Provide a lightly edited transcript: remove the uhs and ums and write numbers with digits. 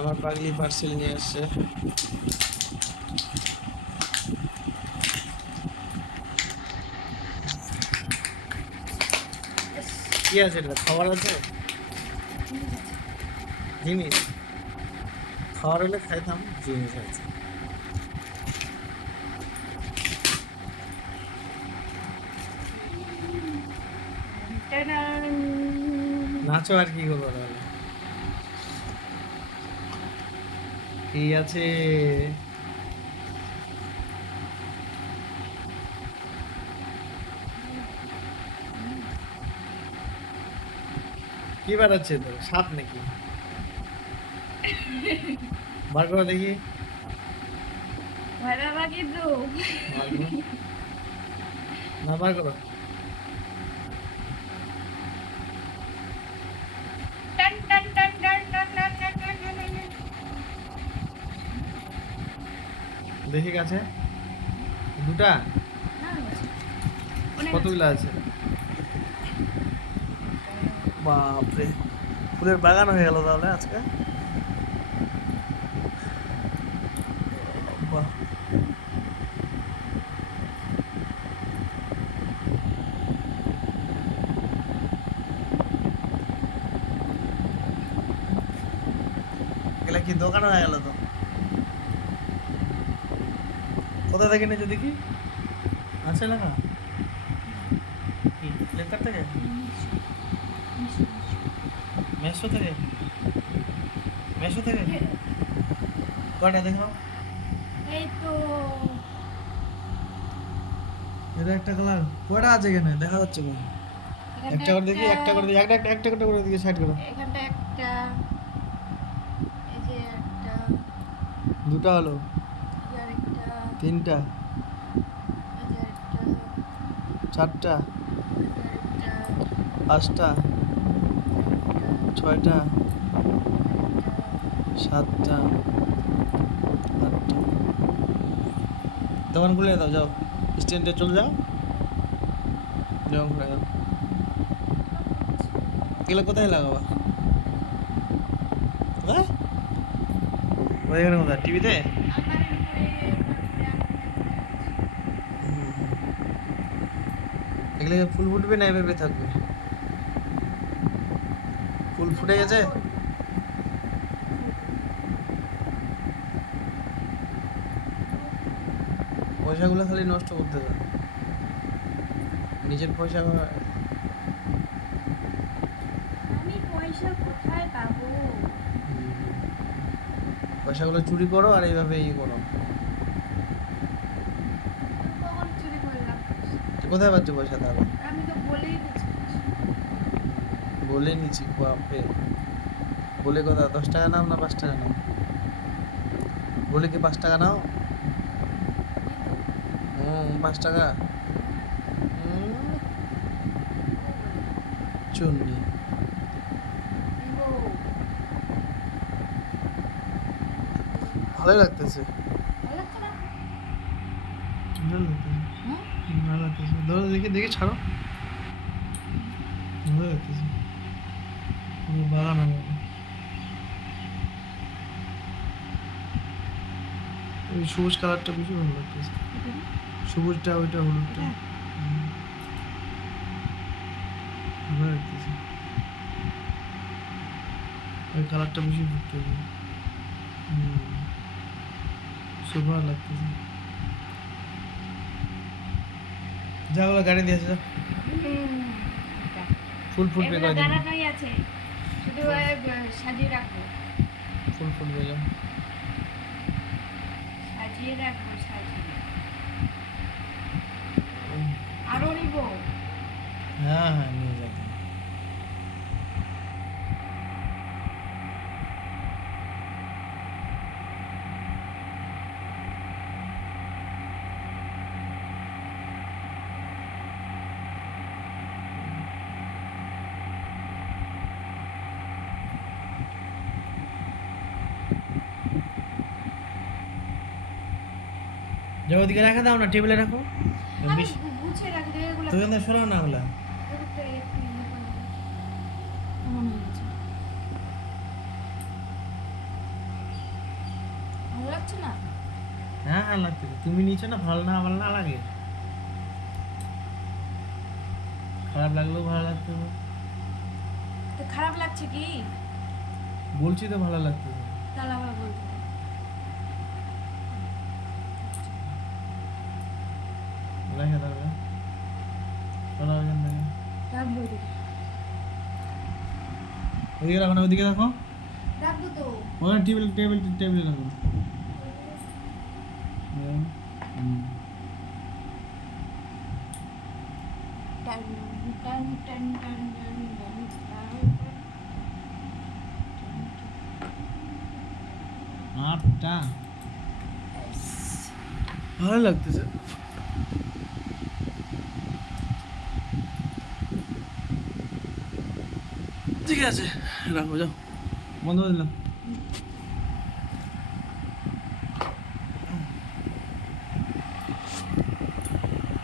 আমার পাগলি পার্সেল নিয়ে আসছে। কি আছে এটা? খাবার আছে? জিনিস খাবার হলে খাইতাম, জিনিস আছে। নাচো আর কি করবো তাহলে? কি আছে? কি বানাচ্ছে তো? সাপ নাকি? বার করো দেখি। বার করো। না, বার করো। দেখি কাছে। দুটা? কতগুলো আছে? বাপরে, ফুলের বাগান হয়ে গেল তাহলে আজকে। বাহ, এগুলা কি দোকান হয়ে গেল তো? কোথা থেকে নিয়েছো দেখি? আছে লেখা কি? ফ্লিপকার্ট থেকে? মেশো থেকে? মেশো থেকে? কয়টা দেখো? এই তো এটা একটা কালার। কয়টা আছে এখানে দেখা যাচ্ছে না? একটা করে দেখি, একটা করে দেখি, একটা করে দিকে সাইড করো। এখানটা একটা, এই যে একটা, দুটা হলো, এই যে আরেকটা, তিনটা, এই যে আরেকটা, চারটা, এই যে আরেকটা, পাঁচটা, ছয়টা, সাতটা, আটটা। দোকান খুলে দাও, যাও স্ট্যান্ডে চলে যাও, দোকান খুলে দাও। এগুলো কোথায় লাগাবা? কোথায়? ওইখানে কোথায়? টিভিতে? আলমারির উপরে এগুলো ফুল ফুটবে না এভাবে থাকবে? ফুল ফুটে গেছে? পয়সাগুলো খালি নষ্ট করতে হবে, নিজের পয়সা। আমি পয়সা কোথায় পাবো? পয়সাগুলো চুরি করো আর এইভাবে ইয়ে করো। কখন চুরি করলাম? তো কোথায় পাচ্ছ পয়সা তাহলে? আমি তো বলেই দিচ্ছি। বলে নিচ্ছি বাপরে। বলে কথা 10 টাকা নাও না 5 টাকা নাও? বলে কি 5 টাকা নাও? 5 টাকা। চুন্নি ভালোই লাগতেছে। ভালো লাগছে না? ভালো লাগতেছে, হুম? ভালো লাগতেছে। ধরো দেখি, দেখি ছাড়ো। ভালো লাগতেছে, পুরো বাগান হয়ে গেল। ওই সবুজ কালারটা বেশি ভালো লাগতেছে। সবুজটা, ওইটা হলুদটা। হুম, ভালো লাগতেছে। ওই কালারটা বেশি ফুটতেছে। খুব ভালো লাগতেছে। যা, ওগুলো গাড়ি দিয়েছে, যা। ফুল ফুটবে এগুলো কয়দিন? দাঁড়ানোই আছে, শুধু সাজিয়ে রাখবো। ফুল ফুটবে, যা। সাজিয়ে রাখবো, সাজিয়ে আরো নিব। হ্যাঁ হ্যাঁ, নিয়ে যাবে। যা, ওদিকে রাখা দাও না, টেবিলে রাখো। আমি বেশি গুছিয়ে রাখি, এগুলো তো এখানে সরাও না ওগুলা। একটু ইয়ে করে দেবো। কেমন হয়েছে? লাগছে না? হ্যাঁ হ্যাঁ লাগতেছে, তুমি নিচে না, ভালো না লাগে, খারাপ লাগলেও ভালো লাগতে হবে। তো খারাপ লাগছে কি? বলছি তো ভালো লাগতেছে। তাহলে আবার বলতে হবে। রেখে দেবে, চলো ওইখান থেকে। রাখবো এদিকে। ওইদিকে রাখো না, ওইদিকে রাখো, রাখবো তো। ওখানে টেবিলে রাখো। টান টান টান টান টান টান টান। আটটা ভালো লাগতেছে। ঠিক আছে, রাখো, যাও, বন্ধ করে দিলাম।